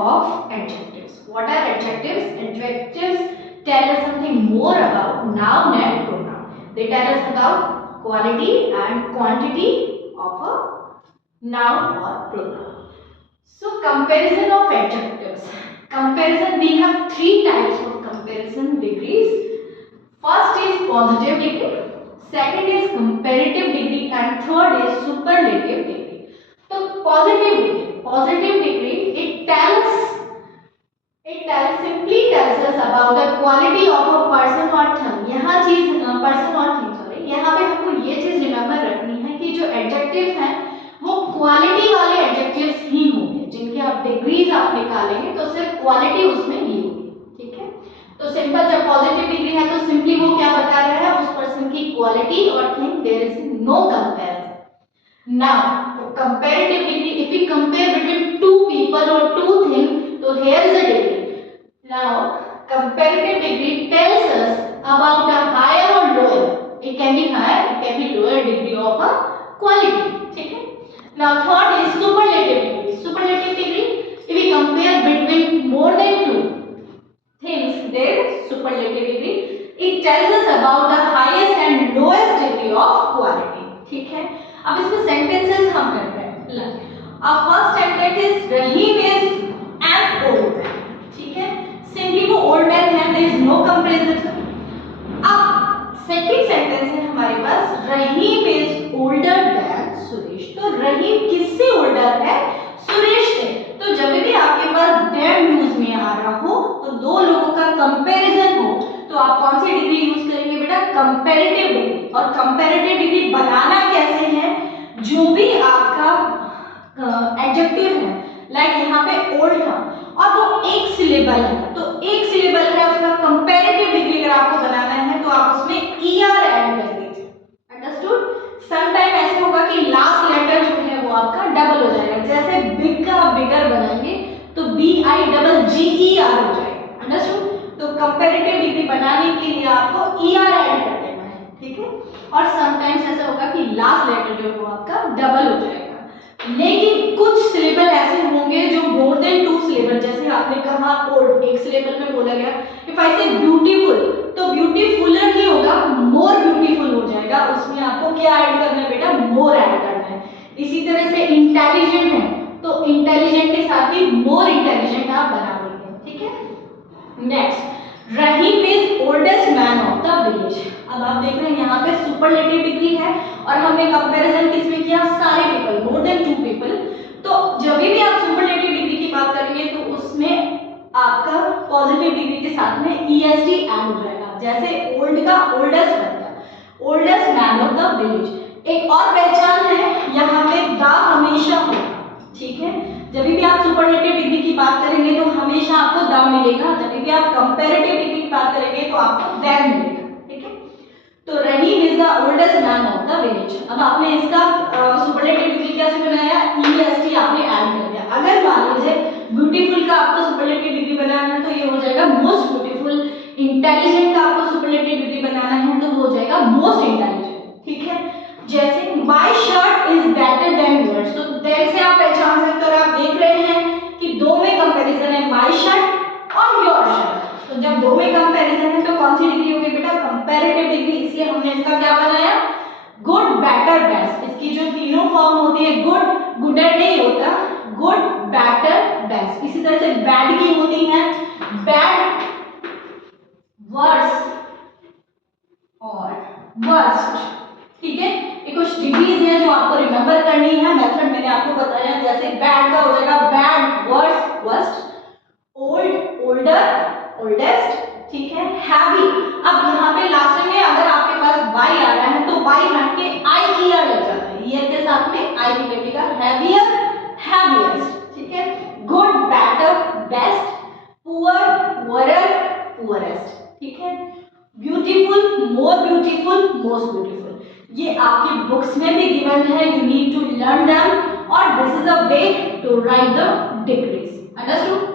of adjectives. What are adjectives? Adjectives tell us something more about noun and pronoun. They tell us about quality and quantity of a noun or pronoun. So comparison of adjectives. Comparison, we have three types of comparison degrees. First is positive degree, second is comparative degree, and third is superlative degree. So positive degree, simply tells us about the quality of a person or thing. यहाँ चीज person और thing sorry, यहाँ पे हमको ये चीज remember रखनी है कि जो एडजेक्टिव हैं वो क्वालिटी वाले एडजेक्टिव्स ही होंगे, जिनके आप डिग्रीज आप निकालेंगे तो सिर्फ क्वालिटी उसमें ही होगी, ठीक है। तो सिंपल जब पॉजिटिव डिग्री है तो सिंपली वो क्या बता रहा है, उस पर्सन की क्वालिटी और thing there is no comparison. Now comparative degree, if we compare between two people और टू थिंग, तो here is a degree. Now comparative degree tells us about a higher or lower, it can be higher, it can be lower degree of a quality, ठीक है। Now third is superlative degree. Superlative degree, if we compare between more than two things, there superlative degree, it tells us about the highest and lowest degree of quality, ठीक है। अब इसमें sentences हम करते हैं। Our first sentence is Rahim is an old man, ठीक है। Simply वो ओल्ड मैन है, देयर इज नो कंपैरिजन। अब सेकंड सेंटेंस है हमारे पास, रहीम इज ओल्डर देन सुरेश। तो रहीम किससे ओल्डर है? सुरेश से। तो जब भी आपके पास देन यूज में आ रहा हो, तो दो लोगों का कंपैरिजन हो, तो आप कौन सी डिग्री यूज करेंगे बेटा? Comparative degree. और कंपैरेटिव डिग्री बनाना कैसे है? जो भी आपका एडजेक्टिव है, लाइक यहाँ पे ओल्ड था और वो एक सिलेबल है, तो एक सिलेबल है, उसका कंपैरेटिव डिग्री अगर आपको बनाना है तो आप उसमें er ऐड कर दीजिए। अंडरस्टूड? सम टाइम ऐसे होगा कि लास्ट लेटर जो है वो आपका डबल हो जाएगा, जैसे बिग का आप बिगर बनाएंगे तो BIGGER हो जाएगा। अंडरस्टूड? तो कंपैरेटिव डिग्री बनाने के लिए आपको er ऐड कर देना है, ठीक है। और सम टाइम्स ऐसा होगा कि लास्ट लेटर जो है वो आपका डबल हो जाएगा। लेकिन कुछ सिलेबल ऐसे होंगे जो मोर देन टू सिलेबल, जैसे आपने कहा ओल्ड, एक सिलेबल में बोला गया। इफ आई से ब्यूटीफुल, तो ब्यूटीफुलर ही होगा, मोर ब्यूटीफुल हो जाएगा, उसमें आपको क्या ऐड करना है बेटा? मोर ऐड करना है। इसी तरह से इंटेलिजेंट है, तो इंटेलिजेंट के साथ ही मोर इंटेलिजेंट आप बना देंगे, ठीक है। Next, Rahim is oldest man of the village. अब आप देख रहे हैं यहाँ पे सुपरलेटिव डिग्री है और हमने कंपैरिजन किसमें किया? सारे people, more than two people. तो जब भी आप सुपरलेटिव डिग्री की बात करेंगे तो उसमें आपका पॉजिटिव डिग्री के साथ में EST ऐड हो जाएगा, जैसे ओल्ड का ओल्डेस्ट बन गया, oldest man of the village. एक और पहचान है यहाँ पे, द हमेशा होगा, ठीक है। जब भी आप सुपरलेटिव डिग्री की बात करेंगे तो हमेशा आपको द मिलेगा, जब भी आप कंपैरेटिव डिग्री की बात करेंगे तो आपको दैन मिलेगा, ठीक है। तो Rahim is the oldest man of the village. अब आपने इसका सुपरलेटिव डिग्री कैसे बनाया? EST आपने ऐड कर दिया। अगर मान लीजिए ब्यूटीफुल का आपको सुपरलेटिव डिग्री बनाना है तो ये हो जाएगा मोस्ट ब्यूटीफुल। इंटेलिजेंट का आपको सुपरलेटिव डिग्री बनाना है तो वो हो जाएगा मोस्ट इंटेलिजेंट, ठीक है। जैसे my shirt is better than yours, तो देयर से आप पहचान सकते हो, और आप देख रहे हैं कि दो में कंपैरिजन है, माय शर्ट और योर शर्ट। तो जब दो में कंपैरिजन है तो कौन सी डिग्री होगी बेटा? Comparative degree. इसलिए हमने इसका क्या बनाया? Good, better, best. इसकी जो तीनों फॉर्म होती है, गुड, गुडर नहीं होता, गुड, बेटर, बेस्ट। इसी तरह से बैड की होती है बैड, वर्स और वर्स्ट, ठीक है। ये कुछ डिग्रीज हैं जो आपको रिमेंबर करनी है। मेथड मैंने आपको बताया, जैसे बैड का हो जाएगा bad, worse, worst, old, older, oldest, ठीक है। हैवी, अब यहाँ पे लास्ट में अगर आपके पास वाई आ रहा है तो वाई हट के IER लग जाता है, ईयर के साथ में आई भी लगेगा, हैवियर, हैवीएस्ट, ठीक है। Good, better, best, poor, poorer, poorest, ठीक है। Beautiful, more beautiful, most beautiful. ये आपकी बुक्स में भी गिवन है, you need to learn them, और this is a way to write the degrees. Understood?